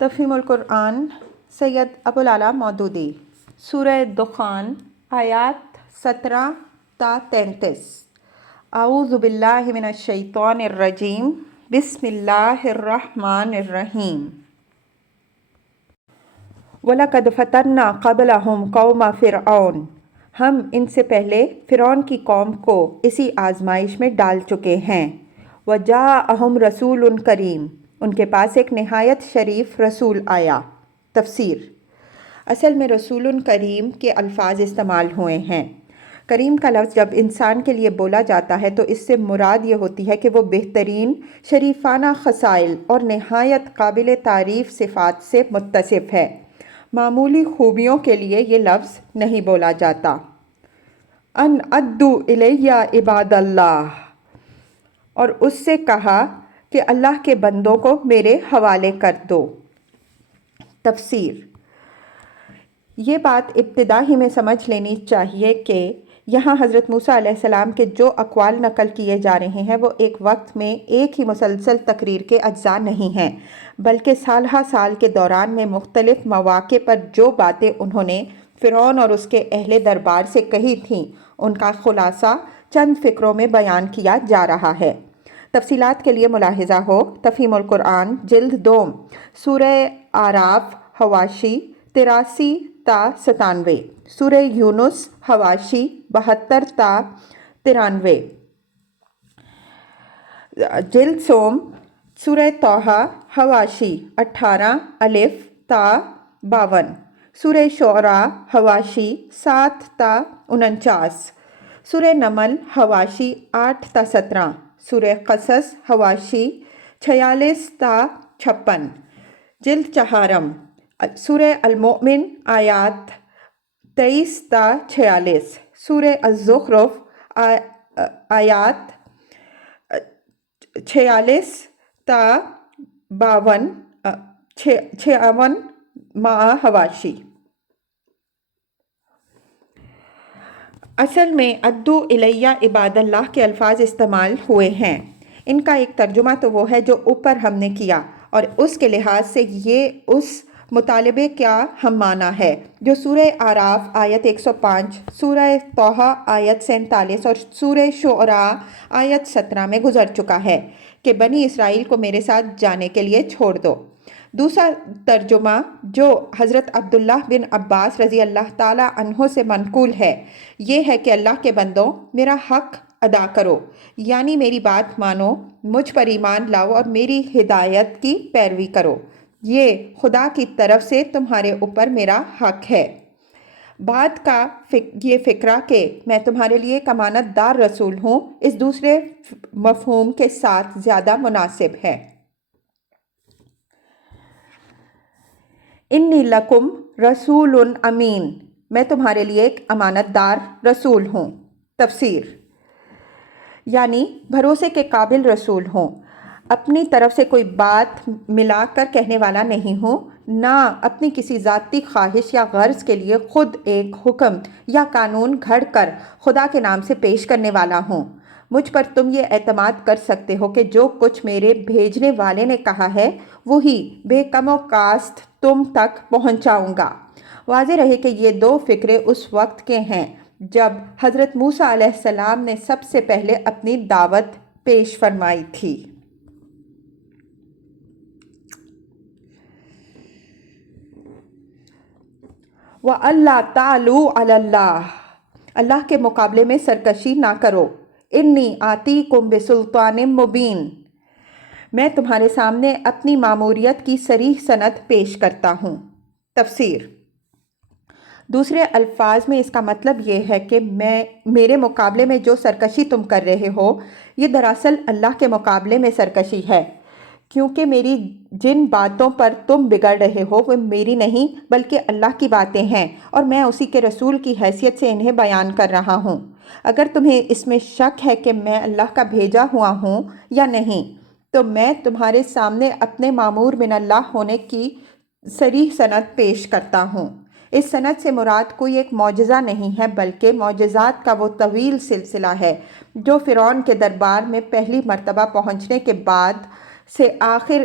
تفہیم القرآن سید ابوالعلا مودودی سورہ دخان آیات 17 تا 33۔ اعوذ باللہ من الشیطان الرجیم، بسم اللہ الرحمن الرحیم۔ وَلَقَدْ فَتَنَّا قَبْلَهُمْ قَوْمَ فِرْعَوْنَ، ہم ان سے پہلے فرعون کی قوم کو اسی آزمائش میں ڈال چکے ہیں۔ وَجَاءَهُمْ رَسُولٌ کریم، ان کے پاس ایک نہایت شریف رسول آیا۔ تفسیر: اصل میں رسول کریم کے الفاظ استعمال ہوئے ہیں۔ کریم کا لفظ جب انسان کے لیے بولا جاتا ہے تو اس سے مراد یہ ہوتی ہے کہ وہ بہترین شریفانہ خصائل اور نہایت قابل تعریف صفات سے متصف ہے۔ معمولی خوبیوں کے لیے یہ لفظ نہیں بولا جاتا۔ ان ادّو الیہ عباد اللہ، اور اس سے کہا کہ اللہ کے بندوں کو میرے حوالے کر دو۔ تفسیر: یہ بات ابتدا ہی میں سمجھ لینی چاہیے کہ یہاں حضرت موسیٰ علیہ السلام کے جو اقوال نقل کیے جا رہے ہیں وہ ایک وقت میں ایک ہی مسلسل تقریر کے اجزاء نہیں ہیں، بلکہ سالہ سال کے دوران میں مختلف مواقع پر جو باتیں انہوں نے فرعون اور اس کے اہل دربار سے کہی تھیں ان کا خلاصہ چند فقروں میں بیان کیا جا رہا ہے۔ تفصیلات کے لیے ملاحظہ ہو تفہیم القرآن جلد 2 سورہ اعراف حواشی 83 تا 97، سورہ یونس حواشی 72 تا 93، جلد سوم سورہ طٰہٰ حواشی 18 الف تا 52، سورہ شعراء حواشی 7 تا 49، سورہ نمل حواشی 8 تا 17، سورہ قصص حواشی 46 تا 56، جلد چہارم سورہ المؤمن آیات 23 تا 46، سورہ الزخرف آیات 46 تا 56 مع حواشی۔ اصل میں ادّو الیہ عباد اللہ کے الفاظ استعمال ہوئے ہیں۔ ان کا ایک ترجمہ تو وہ ہے جو اوپر ہم نے کیا، اور اس کے لحاظ سے یہ اس مطالبے کا ہم معنی ہے جو سورہ اعراف آیت 105، سورہ طٰہٰ آیت 47 اور سورہ شعراء آیت 17 میں گزر چکا ہے کہ بنی اسرائیل کو میرے ساتھ جانے کے لیے چھوڑ دو۔ دوسرا ترجمہ جو حضرت عبداللہ بن عباس رضی اللہ تعالیٰ عنہ سے منقول ہے یہ ہے کہ اللہ کے بندوں میرا حق ادا کرو، یعنی میری بات مانو، مجھ پر ایمان لاؤ اور میری ہدایت کی پیروی کرو، یہ خدا کی طرف سے تمہارے اوپر میرا حق ہے۔ بعد کا یہ فقرہ کہ میں تمہارے لیے ایک امانت دار رسول ہوں اس دوسرے مفہوم کے ساتھ زیادہ مناسب ہے۔ انی لکم رسول امین، میں تمہارے لیے ایک امانت دار رسول ہوں۔ تفسیر: یعنی بھروسے کے قابل رسول ہوں، اپنی طرف سے کوئی بات ملا کر کہنے والا نہیں ہوں، نہ اپنی کسی ذاتی خواہش یا غرض کے لیے خود ایک حکم یا قانون گھڑ کر خدا کے نام سے پیش کرنے والا ہوں۔ مجھ پر تم یہ اعتماد کر سکتے ہو کہ جو کچھ میرے بھیجنے والے نے کہا ہے وہی بے کم و کاست تم تک پہنچاؤں گا۔ واضح رہے کہ یہ 2 فقرے اس وقت کے ہیں جب حضرت موسیٰ علیہ السلام نے سب سے پہلے اپنی دعوت پیش فرمائی تھی۔ وَأَلَّا تَعْلُوا عَلَى اللَّهِ، اللہ کے مقابلے میں سرکشی نہ کرو۔ انی آتیکم بسلطان مبین، میں تمہارے سامنے اپنی ماموریت کی صریح سند پیش کرتا ہوں۔ تفسیر: دوسرے الفاظ میں اس کا مطلب یہ ہے کہ میرے مقابلے میں جو سرکشی تم کر رہے ہو یہ دراصل اللہ کے مقابلے میں سرکشی ہے، کیونکہ میری جن باتوں پر تم بگڑ رہے ہو وہ میری نہیں بلکہ اللہ کی باتیں ہیں، اور میں اسی کے رسول کی حیثیت سے انہیں بیان کر رہا ہوں۔ اگر تمہیں اس میں شک ہے کہ میں اللہ کا بھیجا ہوا ہوں یا نہیں تو میں تمہارے سامنے اپنے مامور من اللہ ہونے کی صریح سند پیش کرتا ہوں۔ اس سند سے مراد کوئی ایک معجزہ نہیں ہے بلکہ معجزات کا وہ طویل سلسلہ ہے جو فرعون کے دربار میں پہلی مرتبہ پہنچنے کے بعد سے آخر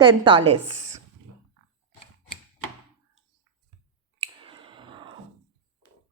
43।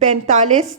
45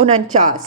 49।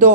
2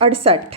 68।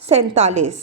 47।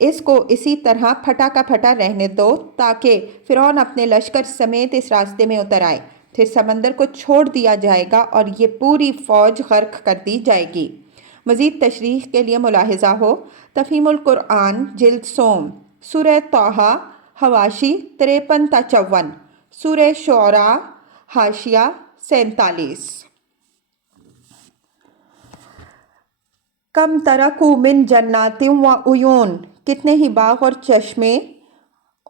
اس کو اسی طرح پھٹا کا پھٹا رہنے دو تاکہ فرعون اپنے لشکر سمیت اس راستے میں اتر آئے، پھر سمندر کو چھوڑ دیا جائے گا اور یہ پوری فوج غرق کر دی جائے گی۔ مزید تشریح کے لیے ملاحظہ ہو تفہیم القرآن جلد سوم، سورہ طٰہٰ حواشی 53 تا 54، سورہ شعراء حاشیہ 47۔ کم ترکوا من جنات و عیون، کتنے ہی باغ اور چشمے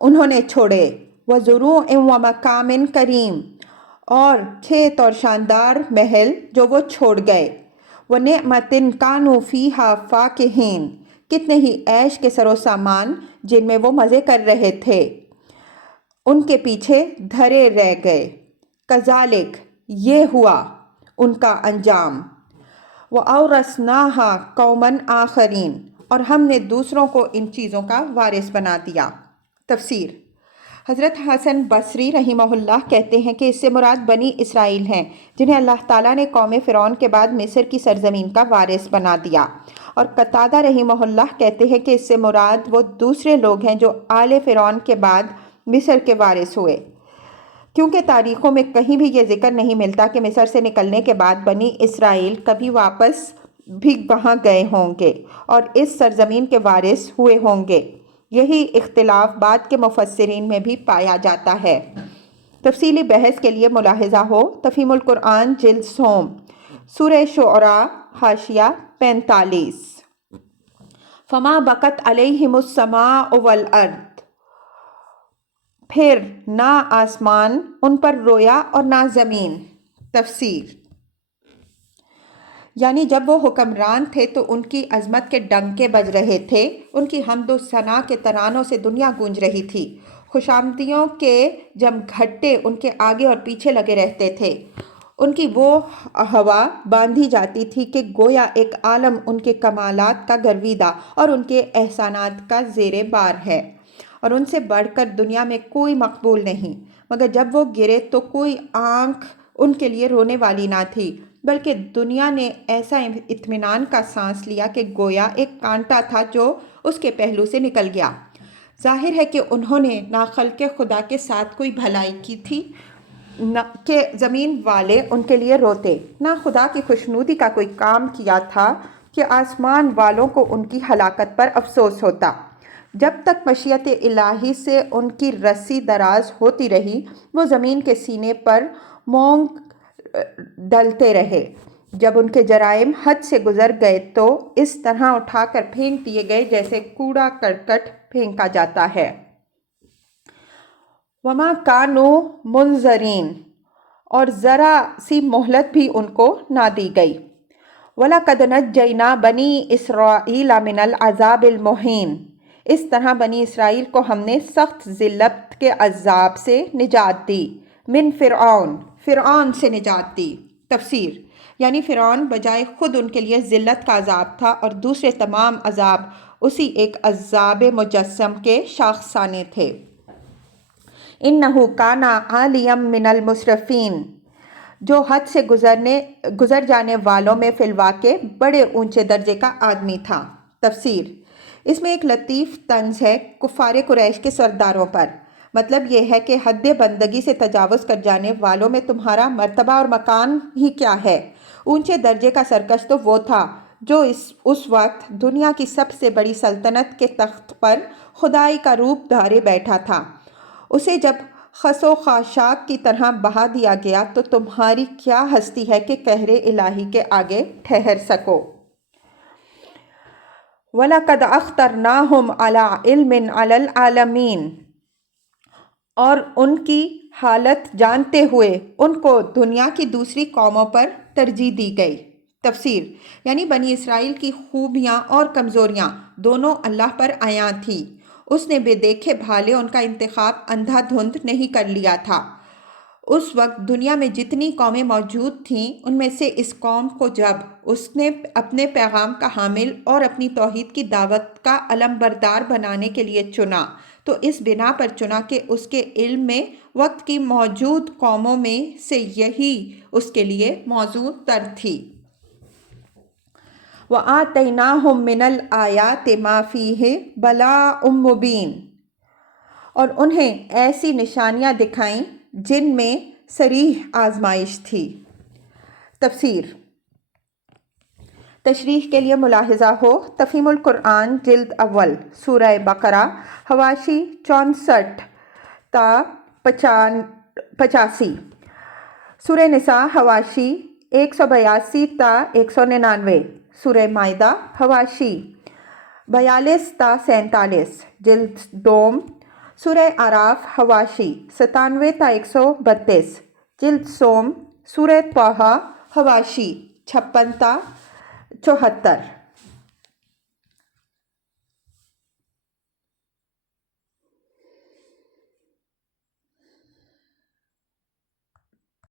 انہوں نے چھوڑے، وزروع و مقام کریم، اور کھیت اور شاندار محل جو وہ چھوڑ گئے، ونعمت کانوا فیہا فاکہین، کتنے ہی عیش کے سر و سامان جن میں وہ مزے کر رہے تھے ان کے پیچھے دھرے رہ گئے۔ کذالک، یہ ہوا ان کا انجام۔ وَأَوْرَثْنَاهَا قَوْمًا آخَرِينَ، اور ہم نے دوسروں کو ان چیزوں کا وارث بنا دیا۔ تفسیر: حضرت حسن بصری رحمہ اللہ کہتے ہیں کہ اس سے مراد بنی اسرائیل ہیں جنہیں اللہ تعالیٰ نے قوم فرعون کے بعد مصر کی سرزمین کا وارث بنا دیا، اور قتادہ رحمہ اللہ کہتے ہیں کہ اس سے مراد وہ دوسرے لوگ ہیں جو آل فرعون کے بعد مصر کے وارث ہوئے، کیونکہ تاریخوں میں کہیں بھی یہ ذکر نہیں ملتا کہ مصر سے نکلنے کے بعد بنی اسرائیل کبھی واپس بھی وہاں گئے ہوں گے اور اس سرزمین کے وارث ہوئے ہوں گے۔ یہی اختلاف بعد کے مفسرین میں بھی پایا جاتا ہے۔ تفصیلی بحث کے لیے ملاحظہ ہو تفہیم القرآن جلد سوم، سورہ شعراء حاشیہ 45۔ فما بکت علیہم السماء والارض، پھر نہ آسمان ان پر رویا اور نہ زمین۔ تفسیر: یعنی جب وہ حکمران تھے تو ان کی عظمت کے ڈنکے بج رہے تھے، ان کی حمد و ثنا کے ترانوں سے دنیا گونج رہی تھی، خوشامدیوں کے جمگھٹے ان کے آگے اور پیچھے لگے رہتے تھے، ان کی وہ ہوا باندھی جاتی تھی کہ گویا ایک عالم ان کے کمالات کا گرویدہ اور ان کے احسانات کا زیر بار ہے، اور ان سے بڑھ کر دنیا میں کوئی مقبول نہیں، مگر جب وہ گرے تو کوئی آنکھ ان کے لیے رونے والی نہ تھی، بلکہ دنیا نے ایسا اطمینان کا سانس لیا کہ گویا ایک کانٹا تھا جو اس کے پہلو سے نکل گیا۔ ظاہر ہے کہ انہوں نے نہ خلق خدا کے ساتھ کوئی بھلائی کی تھی نہ کہ زمین والے ان کے لیے روتے، نہ خدا کی خوشنودی کا کوئی کام کیا تھا کہ آسمان والوں کو ان کی ہلاکت پر افسوس ہوتا۔ جب تک مشیت الہی سے ان کی رسی دراز ہوتی رہی، وہ زمین کے سینے پر مونگ ڈلتے رہے، جب ان کے جرائم حد سے گزر گئے تو اس طرح اٹھا کر پھینک دیے گئے جیسے کوڑا کرکٹ پھینکا جاتا ہے۔ وما کانوا منظرین، اور ذرا سی مہلت بھی ان کو نہ دی گئی۔ وَلَقَدْ نَجَّيْنَا بَنِي إِسْرَائِيلَ مِنَ الْعَذَابِ الْمُهِينِ، اس طرح بنی اسرائیل کو ہم نے سخت ذلت کے عذاب سے نجات دی۔ من فرعون، فرعون سے نجات دی۔ تفسیر: یعنی فرعون بجائے خود ان کے لیے ذلت کا عذاب تھا اور دوسرے تمام عذاب اسی ایک عذاب مجسم کے شاخسانے تھے۔ اِنَّهُ كَانَ عَالِيًا مِنَ الْمُسْرِفِينَ، جو حد سے گزر جانے والوں میں فی الواقع بڑے اونچے درجے کا آدمی تھا۔ تفسیر: اس میں ایک لطیف طنز ہے کفار قریش کے سرداروں پر، مطلب یہ ہے کہ حد بندگی سے تجاوز کر جانے والوں میں تمہارا مرتبہ اور مکان ہی کیا ہے۔ اونچے درجے کا سرکش تو وہ تھا جو اس وقت دنیا کی سب سے بڑی سلطنت کے تخت پر خدائی کا روپ دھارے بیٹھا تھا، اسے جب خس و خاشاک کی طرح بہا دیا گیا تو تمہاری کیا ہستی ہے کہ قہر الہی کے آگے ٹھہر سکو۔ وَلَقَدْ اخْتَرْنَاهُمْ عَلَىٰ عِلْمٍ عَلَى الْعَالَمِينَ، اور ان کی حالت جانتے ہوئے ان کو دنیا کی دوسری قوموں پر ترجیح دی گئی۔ تفسیر: یعنی بنی اسرائیل کی خوبیاں اور کمزوریاں دونوں اللہ پر عیاں تھیں، اس نے بے دیکھے بھالے ان کا انتخاب اندھا دھند نہیں کر لیا تھا۔ اس وقت دنیا میں جتنی قومیں موجود تھیں ان میں سے اس قوم کو جب اس نے اپنے پیغام کا حامل اور اپنی توحید کی دعوت کا علم بردار بنانے کے لیے چنا تو اس بنا پر چنا کہ اس کے علم میں وقت کی موجود قوموں میں سے یہی اس کے لیے موزوں تر تھی۔ وَآتَيْنَاهُم مِّنَ الْآيَاتِ مَا فِيهِ بَلَاءٌ مُّبِينٌ، اور انہیں ایسی نشانیاں دکھائیں جن میں صریح آزمائش تھی۔ تفسیر تشریح کے لیے ملاحظہ ہو، تفہیم القرآن جلد اول سورہ بقرہ حواشی 64 تا 85، سورہ نساء حواشی 182 تا 199، سورہ مائدہ حواشی 42 تا 47 جلد دوم، سورہ اعراف حواشی 97 تا 132 جلد سوم، سورہ طٰہٰ حواشی 56 تا 74۔